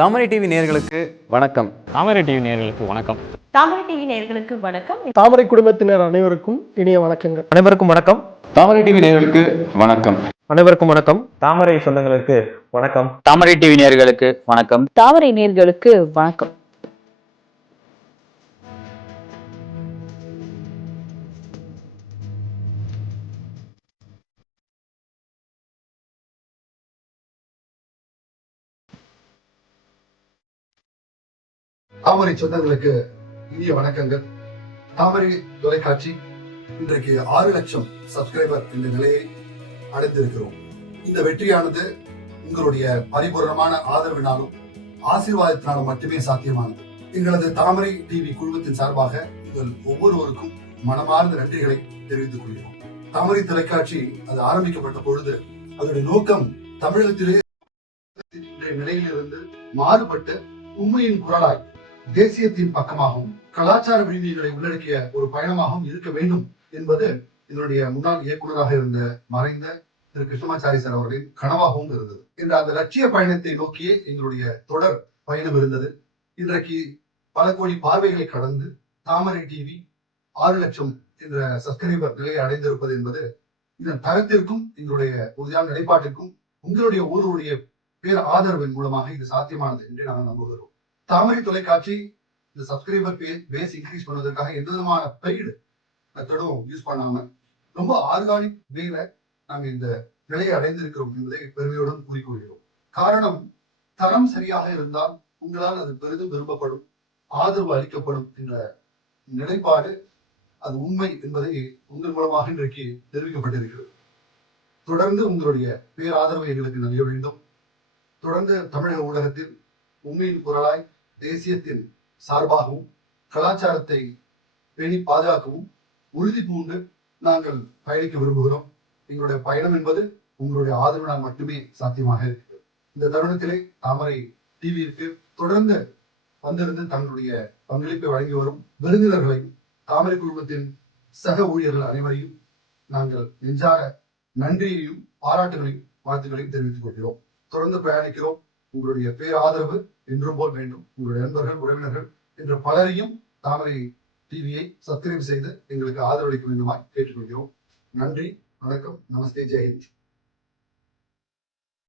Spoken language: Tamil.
தாமரை டிவி நேயர்களுக்கு வணக்கம். தாமரை டிவி நேயர்களுக்கு வணக்கம். தாமரை டிவி நேயர்களுக்கு வணக்கம். தாமரை குடும்பத்தினர் அனைவருக்கும் இனிய வணக்கங்கள். அனைவருக்கும் வணக்கம். தாமரை டிவி நேயர்களுக்கு வணக்கம். அனைவருக்கும் வணக்கம். தாமரை சொந்தங்களுக்கு வணக்கம். தாமரை டிவி நேயர்களுக்கு வணக்கம். தாமரை நேர்களுக்கு வணக்கம். தாமரை சொந்தங்களுக்கு இனிய வணக்கங்கள். தாமரை தொலைக்காட்சி இன்றைக்கு ஆறு லட்சம் சப்ஸ்கிரைபர் என்ற நிலையை அடைந்திருக்கிறோம். இந்த வெற்றியானது உங்களுடைய பரிபூர்ணமான ஆதரவினாலும் ஆசீர்வாதத்தினாலும் மட்டுமே சாத்தியமானது. எங்களது தாமரை டிவி குழுமத்தின் சார்பாக உங்கள் ஒவ்வொருவருக்கும் மனமார்ந்த நன்றிகளை தெரிவித்துக் கொள்கிறோம். தாமரை தொலைக்காட்சி அது ஆரம்பிக்கப்பட்ட பொழுது அதனுடைய நோக்கம் தமிழகத்திலே இன்றைய நிலையிலிருந்து மாறுபட்டு உண்மையின் குரலாய் தேசியத்தின் பக்கமாகவும் கலாச்சார விழுமியங்களை உள்ளடக்கிய ஒரு பயணமாகவும் இருக்க வேண்டும் என்பது இதனுடைய முன்னாள் இயக்குநராக இருந்த மறைந்த திரு கிருஷ்ணமாச்சாரி சார் அவர்களின் கனவாகவும் இருந்தது. என்ற அந்த லட்சிய பயணத்தை நோக்கியே எங்களுடைய தொடர் பயணம் இருந்தது. இன்றைக்கு பல கோடி பார்வைகளை கடந்து தாமரை டிவி ஆறு லட்சம் என்ற சப்ஸ்கிரைபர் நிலையை அடைந்திருப்பது என்பது இதன் தரத்திற்கும் எங்களுடைய உறுதியான நிலைப்பாட்டிற்கும் உங்களுடைய ஊருடைய பேர் ஆதரவின் மூலமாக இது சாத்தியமானது என்று நாங்கள் நம்புகிறோம். தமிழ் தொலைக்காட்சி இந்த சப்ஸ்கிரைபர் பேஸ் இன்க்ரீஸ் பண்ணுவதற்காக எந்த விதமான பெய்டு மெத்தடும் யூஸ் பண்ணாம ரொம்ப ஆர்கானிக் வேல நாங்க இந்த நிலையை அடைந்திருக்கிறோம் என்பதை பெருமையுடன் கூறிக்கொள்கிறோம். காரணம் தரம் சரியாக இருந்தால் உங்களால் அது பெரிதும் விரும்பப்படும் ஆதரவு அளிக்கப்படும் என்ற நிலைப்பாடு அது உண்மை என்பதை உங்கள் மூலமாக இன்றைக்கு தெரிவிக்கப்பட்டிருக்கிறது. தொடர்ந்து உங்களுடைய பேராதரவை எங்களுக்கு நல்க வேண்டும். தொடர்ந்து தமிழக ஊடகத்தில் உண்மையின் குரலாய் தேசியத்தின் சார்பாகவும் கலாச்சாரத்தை பேணி பாதுகாக்கவும் உறுதி பூண்டு நாங்கள் பயணிக்க விரும்புகிறோம். எங்களுடைய பயணம் என்பது உங்களுடைய ஆதரவினால் மட்டுமே சாத்தியமாக இருக்கிறது. இந்த தருணத்திலே தாமரை டிவியிற்கு தொடர்ந்து வந்திருந்து தங்களுடைய பங்களிப்பை வழங்கி வரும் விருந்தினர்களையும் தாமரை குழுமத்தின் சக ஊழியர்கள் அனைவரையும் நாங்கள் நெஞ்சார நன்றியையும் பாராட்டுகளையும் வாழ்த்துக்களையும் தெரிவித்துக் கொள்கிறோம். தொடர்ந்து பிரயாணிக்கிறோம் உங்களுடைய பேர் ஆதரவு என்றும் போல் வேண்டும். உங்களுடைய நண்பர்கள் உறவினர்கள் என்ற பலரையும் தாமரை டிவியை சப்ஸ்கிரைப் செய்து எங்களுக்கு ஆதரவளிக்க வேண்டுமாய் கேட்டுக்கொள்கிறோம். நன்றி வணக்கம் நமஸ்தே ஜெயஹிந்த்